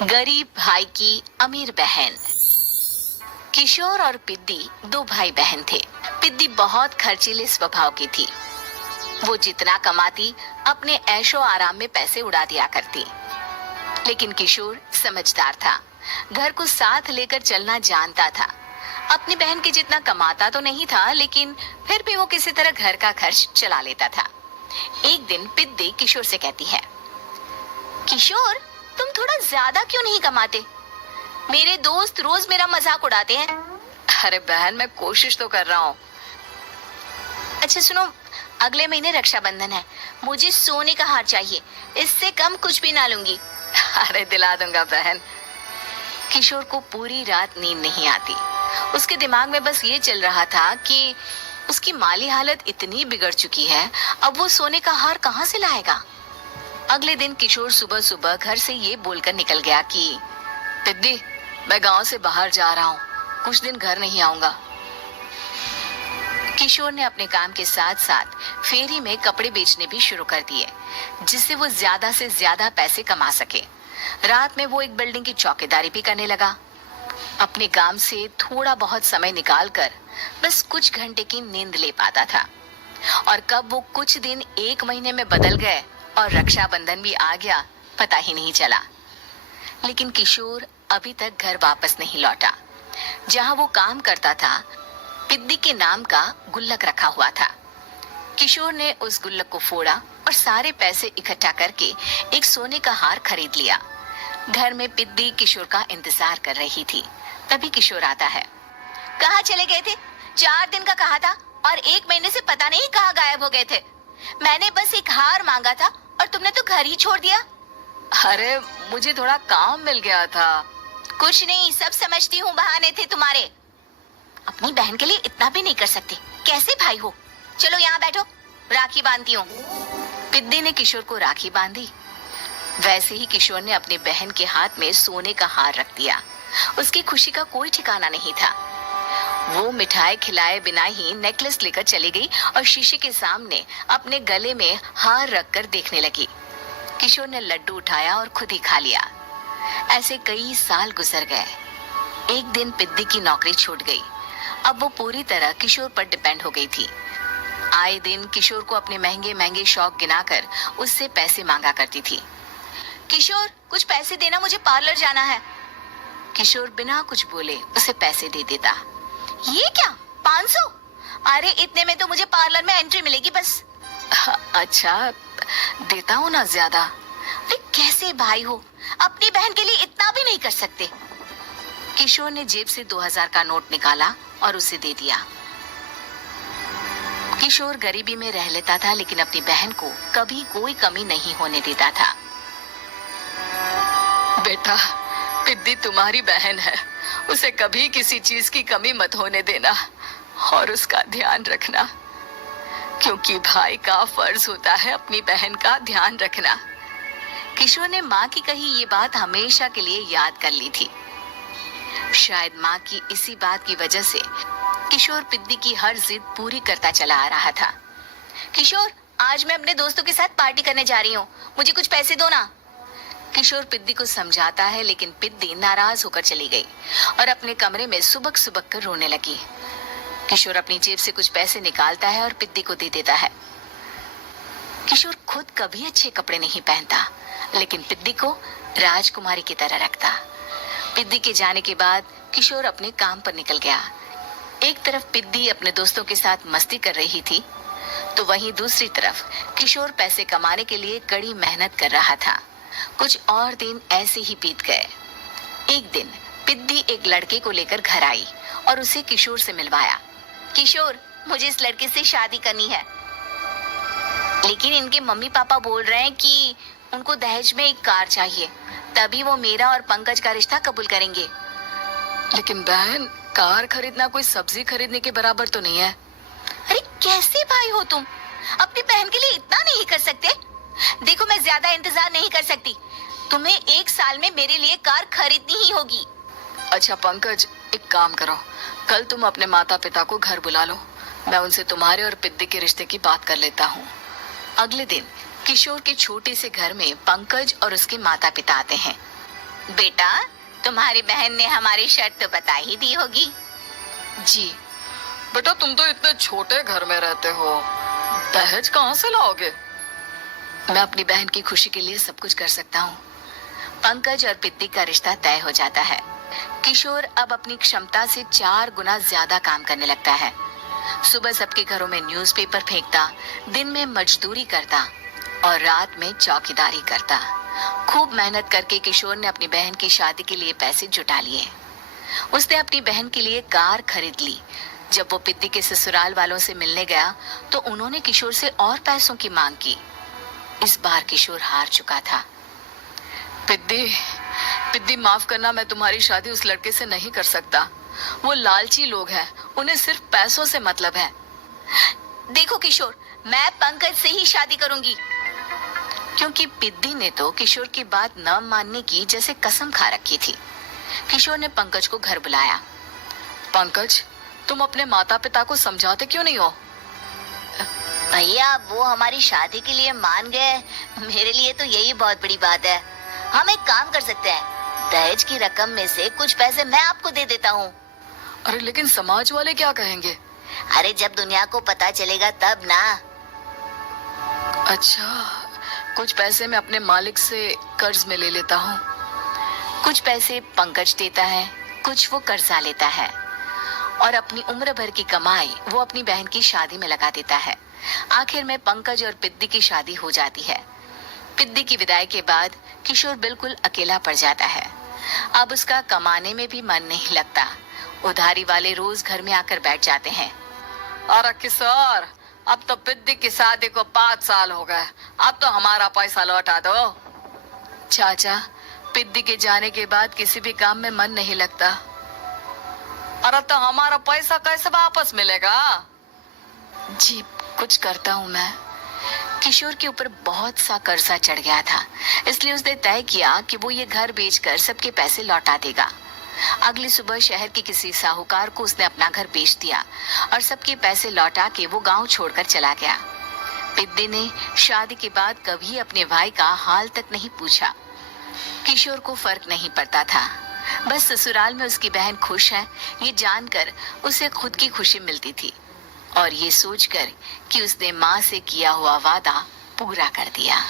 गरीब भाई की अमीर बहन। किशोर और पिद्दी दो भाई बहन थे। पिद्दी बहुत खर्चीले स्वभाव की थी। वो जितना कमाती अपने ऐशो आराम में पैसे उड़ा दिया करती। लेकिन किशोर समझदार था, घर को साथ लेकर चलना जानता था। अपनी बहन के जितना कमाता तो नहीं था, लेकिन फिर भी वो किसी तरह घर का खर्च चला लेता था। एक दिन पिद्दी किशोर से कहती है, किशोर, तुम थोड़ा ज्यादा क्यों नहीं कमाते? मेरे दोस्त रोज मेरा मजाक उड़ाते हैं। अरे बहन, मैं कोशिश तो कर रहा हूँ। अच्छा सुनो, अगले महीने रक्षाबंधन है, मुझे सोने का हार चाहिए, इससे कम कुछ भी ना लूंगी। अरे दिला दूंगा बहन। किशोर को पूरी रात नींद नहीं आती। उसके दिमाग में बस ये चल रहा था कि उसकी माली हालत इतनी बिगड़ चुकी है, अब वो सोने का हार कहाँ से लाएगा। अगले दिन किशोर सुबह सुबह घर से ये बोलकर निकल गया कि पिद्दी, मैं गांव से बाहर जा रहा हूँ, कुछ दिन घर नहीं आऊंगा। किशोर ने अपने काम के साथ साथ फेरी में कपड़े बेचने भी शुरू कर दिए, जिससे वो ज्यादा से ज्यादा पैसे कमा सके। रात में वो एक बिल्डिंग की चौकीदारी भी करने लगा। अपने काम से थोड़ा बहुत समय निकालकर बस कुछ घंटे की नींद ले पाता था। और कब वो कुछ दिन एक महीने में बदल गए और रक्षाबंधन भी आ गया, पता ही नहीं चला। लेकिन किशोर अभी तक घर वापस नहीं लौटा। जहां वो काम करता था, पिद्दी के नाम का गुल्लक रखा हुआ था। किशोर ने उस गुल्लक को फोड़ा और सारे पैसे इकट्ठा करके एक सोने का हार खरीद लिया। घर में पिद्दी किशोर का इंतजार कर रही थी। तभी किशोर आता है। कहाँ चले गए थे? 4 दिन का कहा था और 1 महीने से पता नहीं कहाँ गायब हो गए थे। मैंने बस एक हार मांगा था और तुमने तो घर ही छोड़ दिया। अरे मुझे थोड़ा काम मिल गया था। कुछ नहीं, सब समझती हूँ, बहाने थे तुम्हारे। अपनी बहन के लिए इतना भी नहीं कर सकते, कैसे भाई हो? चलो यहाँ बैठो, राखी बांधती हूँ। पिद्दी ने किशोर को राखी बांधी। वैसे ही किशोर ने अपनी बहन के हाथ में सोने का हार रख दिया। उसकी खुशी का कोई ठिकाना नहीं था। वो मिठाई खिलाए बिना ही नेकलेस लेकर चली गई और शीशे के सामने अपने गले में हार रखकर देखने लगी। किशोर ने लड्डू उठाया और खुद ही खा लिया। ऐसे कई साल गुजर गए। एक दिन पिद्दी की नौकरी छूट गई। अब वो पूरी तरह किशोर पर डिपेंड हो गई थी। आए दिन किशोर को अपने महंगे महंगे शौक गिनाकर उससे पैसे मांगा करती थी। किशोर, कुछ पैसे देना, मुझे पार्लर जाना है। किशोर बिना कुछ बोले उसे पैसे दे देता। ये क्या, 500? अरे इतने में तो मुझे पार्लर में एंट्री मिलेगी बस। अच्छा, देता हूँ ना ज्यादा। अरे कैसे भाई हो, अपनी बहन के लिए इतना भी नहीं कर सकते। किशोर ने जेब से 2000 का नोट निकाला और उसे दे दिया। किशोर गरीबी में रह लेता था, लेकिन अपनी बहन को कभी कोई कमी नहीं होने देता था। बेटा, पिद्दी तुम्हारी बहन है, उसे कभी किसी चीज की कमी मत होने देना और उसका ध्यान रखना, क्योंकि भाई का फर्ज होता है अपनी बहन का ध्यान रखना। किशोर ने माँ की कही ये बात हमेशा के लिए याद कर ली थी। शायद माँ की इसी बात की वजह से किशोर पिद्दी की हर जिद पूरी करता चला आ रहा था। किशोर, आज मैं अपने दोस्तों के साथ पार्टी करने जा रही हूँ, मुझे कुछ पैसे दो ना। किशोर पिद्दी को समझाता है, लेकिन पिद्दी नाराज होकर चली गई और अपने कमरे में सुबक सुबक कर रोने लगी। किशोर अपनी जेब से कुछ पैसे निकालता है और पिद्दी को दे देता है। किशोर खुद कभी अच्छे कपड़े नहीं पहनता, लेकिन पिद्दी को राजकुमारी की तरह रखता। पिद्दी के जाने के बाद किशोर अपने काम पर निकल गया। एक तरफ पिद्दी अपने दोस्तों के साथ मस्ती कर रही थी, तो वहीं दूसरी तरफ किशोर पैसे कमाने के लिए कड़ी मेहनत कर रहा था। कुछ और दिन ऐसे ही बीत गए। एक दिन पिद्दी एक लड़के को लेकर घर आई और उसे किशोर से मिलवाया। किशोर, मुझे इस लड़के से शादी करनी है, लेकिन इनके मम्मी पापा बोल रहे हैं कि उनको दहेज में एक कार चाहिए, तभी वो मेरा और पंकज का रिश्ता कबूल करेंगे। लेकिन बहन, कार खरीदना कोई सब्जी खरीदने के बराबर तो नहीं है। अरे कैसे भाई हो तुम, अपनी बहन के लिए इतना नहीं कर सकते? देखो, मैं ज्यादा इंतजार नहीं कर सकती, तुम्हें 1 साल में मेरे लिए कार खरीदनी ही होगी। अच्छा पंकज, एक काम करो, कल तुम अपने माता पिता को घर बुला लो, मैं उनसे तुम्हारे और पिद्दी के रिश्ते की बात कर लेता हूँ। अगले दिन किशोर के छोटे से घर में पंकज और उसके माता पिता आते हैं। बेटा, तुम्हारी बहन ने हमारी शर्त तो बता ही दी होगी। जी। बेटा तुम तो इतने छोटे घर में रहते हो, दहेज कहाँ से लाओगे? मैं अपनी बहन की खुशी के लिए सब कुछ कर सकता हूँ। पंकज और पिद्दी का रिश्ता तय हो जाता है। किशोर अब अपनी क्षमता से 4 गुना ज्यादा काम करने लगता है। सुबह सबके घरों में न्यूज़पेपर फेंकता, दिन में मजदूरी करता और रात में चौकीदारी करता। खूब मेहनत करके किशोर ने अपनी बहन की शादी के लिए पैसे जुटा लिए। उसने अपनी बहन के लिए कार खरीद ली। जब वो पिद्दी के ससुराल वालों से मिलने गया तो उन्होंने किशोर से और पैसों की मांग की। इस बार किशोर हार चुका था। पिद्दी, पिद्दी माफ करना, मैं तुम्हारी शादी उस लड़के से नहीं कर सकता। वो लालची लोग हैं, उन्हें सिर्फ पैसों से मतलब है। देखो किशोर, मैं पंकज से ही शादी करूंगी। क्योंकि पिद्दी ने तो किशोर की बात न मानने की जैसे कसम खा रखी थी। किशोर ने पंकज को घर बुलाया। पंकज, तुम अपने माता पिता को समझाते क्यों नहीं हो? भैया, वो हमारी शादी के लिए मान गए, मेरे लिए तो यही बहुत बड़ी बात है। हम एक काम कर सकते हैं, दहेज की रकम में से कुछ पैसे मैं आपको दे देता हूँ। अरे लेकिन समाज वाले क्या कहेंगे? अरे जब दुनिया को पता चलेगा तब ना। अच्छा, कुछ पैसे मैं अपने मालिक से कर्ज में ले लेता हूँ। कुछ पैसे पंकज देता है, कुछ वो कर्जा लेता है और अपनी उम्र भर की कमाई वो अपनी बहन की शादी में लगा देता है। आखिर में पंकज और पिद्दी की शादी हो जाती है। पिद्दी की विदाई के बाद किशोर बिल्कुल अकेला पड़ जाता है। अब उसका कमाने में भी मन नहीं लगता। उधारी वाले रोज घर में आकर बैठ जाते हैं। अरे किशोर, अब तो पिद्दी की शादी को 5 साल हो गए, अब तो हमारा पैसा लौटा दो। चाचा, पिद्दी के जाने के बाद किसी भी काम में मन नहीं लगता। अरे तो हमारा पैसा कैसे वापस मिलेगा? जी, कुछ करता हूँ मैं। किशोर के ऊपर बहुत सा कर्जा चढ़ गया था, इसलिए उसने तय किया कि वो ये घर बेचकर सबके पैसे लौटा देगा। अगली सुबह शहर के किसी साहूकार को उसने अपना घर बेच दिया और सबके पैसे लौटा के वो गांव छोड़कर चला गया। पिद्दी ने शादी के बाद कभी अपने भाई का हाल तक नहीं पूछा। किशोर को फर्क नहीं पड़ता था, बस ससुराल में उसकी बहन खुश है ये जानकर उसे खुद की खुशी मिलती थी और ये सोचकर कि उसने माँ से किया हुआ वादा पूरा कर दिया।